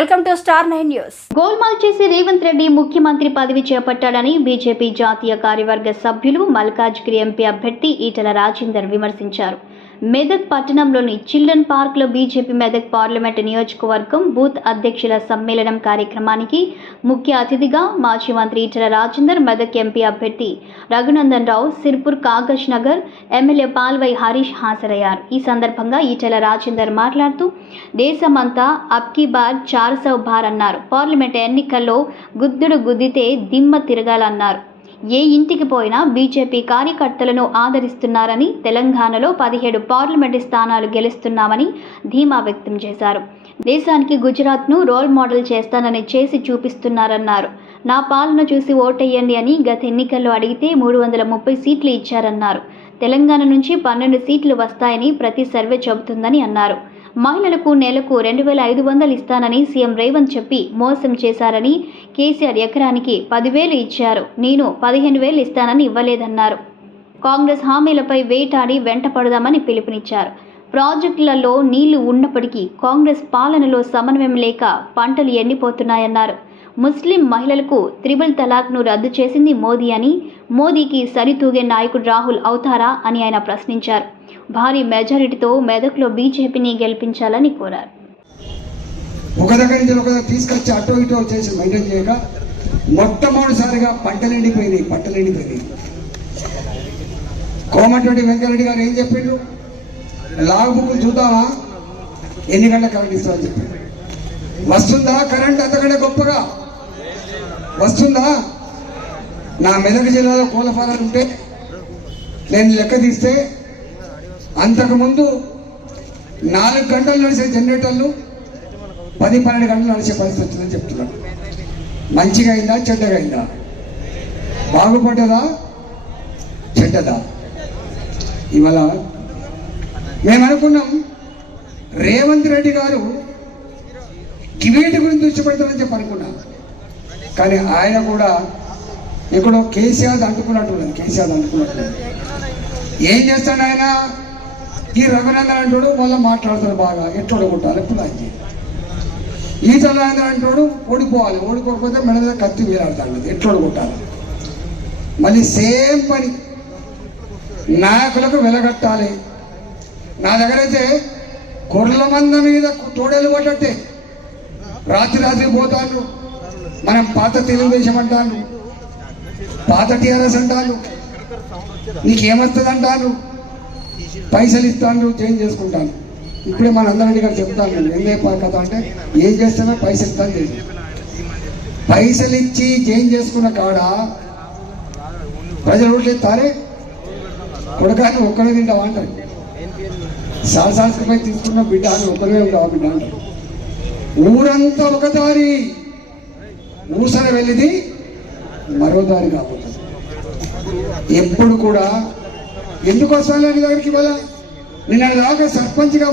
Welcome to star nine news. Golmaal చేసి రేవంత్ రెడ్డి ముఖ్యమంత్రి పదవి చేపట్టాడని బీజేపీ జాతీయ కార్యవర్గ సభ్యులు మల్కాజ్గిరి ఎంపీ అభ్యర్థి ఈటల రాజేందర్ విమర్శించారు. మెదక్ పట్టణంలోని చిల్డ్రన్ పార్క్లో బీజేపీ మెదక్ పార్లమెంటు నియోజకవర్గం బూత్ అధ్యక్షుల సమ్మేళనం కార్యక్రమానికి ముఖ్య అతిథిగా మాజీ మంత్రి ఈటల రాజేందర్ మెదక్ ఎంపీ అభ్యర్థి రఘునందన్ రావు సిర్పూర్ కాగజ్ నగర్ ఎమ్మెల్యే పాల్వై హరీష్ హాజరయ్యారు. ఈ సందర్భంగా ఈటల రాజేందర్ మాట్లాడుతూ దేశమంతా అబ్కీ బార్ చార్ సౌ బార్ అన్నారు. పార్లమెంట్ ఎన్నికల్లో గుద్దుడు గుద్దితే దిమ్మ తిరగాలన్నారు. ఏ ఇంటికి పోయినా బీజేపీ కార్యకర్తలను ఆదరిస్తున్నారని తెలంగాణలో పదిహేడు పార్లమెంటు స్థానాలు గెలుస్తున్నామని ధీమా వ్యక్తం చేశారు. దేశానికి గుజరాత్ను రోల్ మోడల్ చేస్తానని చేసి చూపిస్తున్నారన్నారు. నా పాలన చూసి ఓటేయండి అని గత ఎన్నికల్లో అడిగితే మూడు వందల ముప్పై సీట్లు ఇచ్చారన్నారు. తెలంగాణ నుంచి పన్నెండు సీట్లు వస్తాయని ప్రతి సర్వే చెబుతుందని అన్నారు. మహిళలకు నెలకు రెండు వేల ఐదు వందలు ఇస్తానని సీఎం రేవంత్ చెప్పి మోసం చేశారని కేసీఆర్ ఎకరానికి పదివేలు ఇచ్చారు. నేను పదిహేను వేలు ఇస్తానని ఇవ్వలేదన్నారు. కాంగ్రెస్ హామీలపై వేటాడి వెంటపడదామని పిలుపునిచ్చారు. ప్రాజెక్టులలో నీళ్ళు ఉన్నప్పటికీ కాంగ్రెస్ పాలనలో సమన్వయం లేక పంటలు ఎండిపోతున్నాయన్నారు. ముస్లిం మహిళలకు త్రిబుల్ తలాక్ను రద్దు చేసింది మోదీ అని మోదీకి సరితూగే నాయకుడు రాహుల్ అవుతారా అని ఆయన ప్రశ్నించారు. భారీ మెజారిటీతో మెదక్లో బీజేపీని గెలిపించాలని కోరారు. ఒక దగ్గర నుంచి ఒక దగ్గర తీసుకొచ్చి అటో ఇటో చేసి మెయింటైన్ చేయక మొట్టమొదటిసారిగా పంటలు ఎండిపోయినాయి పంటలు ఎండిపోయినాయి కోమటిరెడ్డి వెంకరెడ్డి గారు ఏం చెప్పిండు లాగ్ బుక్కులు చూద్దామా? ఎన్ని గంటల కరెంట్ ఇస్తామని చెప్పిండు వస్తుందా? కరెంట్ అంతకంటే గొప్పగా వస్తుందా? నా మెదక్ జిల్లాలో కోళ్ళ ఫారాలు ఉంటే నేను లెక్క తీస్తే అంతకుముందు నాలుగు గంటలు నడిచే జనరేటర్లు పది పన్నెండు గంటలు నడిచే పరిస్థితి వచ్చిందని చెప్తున్నాను. మంచిగా అయిందా చెడ్డగా అయిందా? బాగుపడ్డదా చెడ్డదా? ఇవాళ మేము అనుకున్నాం రేవంత్ రెడ్డి గారు కివేటి గురించి దృష్టి పెడతారని చెప్పి అనుకున్నాం. కానీ ఆయన కూడా ఎక్కడో కేసీఆర్ అంటుకున్నట్టున్నది కేసీఆర్ అంటుకున్నట్టున్నది ఏం చేస్తాడు ఆయన? ఈ రఘునందన్ అంటాడు మళ్ళీ మాట్లాడతాడు బాగా. ఎట్లా కొట్టాలి ఇప్పుడు ఆయన ఈ రాజేంద్ర అంటాడు ఓడిపోవాలి. ఓడిపోకపోతే మెడ మీద కత్తి వేలాడతాడు. ఎట్లా కొట్టాలి? మళ్ళీ సేమ్ పని నాయకులకు వెలగట్టాలి. నా దగ్గర అయితే గొర్రెల మంద మీద తోడేలు పట్టట్టే రాత్రి రాత్రి పోతాను. మనం పాత తెలుగుదేశం అంటాను పాత టీఆర్ఎస్ అంటాను నీకేమొస్తుంది అంటాను పైసలు ఇస్తాను చేంజ్ చేసుకుంటాను. ఇప్పుడే మన అందరి ఇక్కడ చెప్తాను నేను ఎందే కథ అంటే ఏం చేస్తానో పైసలు ఇస్తాను చేసి పైసలు ఇచ్చి చేంజ్ చేసుకున్న కాడ ప్రజలు రోడ్లు ఎత్తారే కొడకాన్ని ఒక్కడే తింటావా అంటారు. సాహసాస్పై తీసుకున్న బిడ్డ అని ఒక్కడే ఉంటావా బిడ్డ అంటారు. ఊరంతా ఒకదారి ఊసర వెళ్ళిది మరో దారి కాబోతుంది ఎప్పుడు కూడా ఎందుకు వస్తాను దగ్గరికి వెళ్ళాలి? నిన్న దాకా సర్పంచ్గా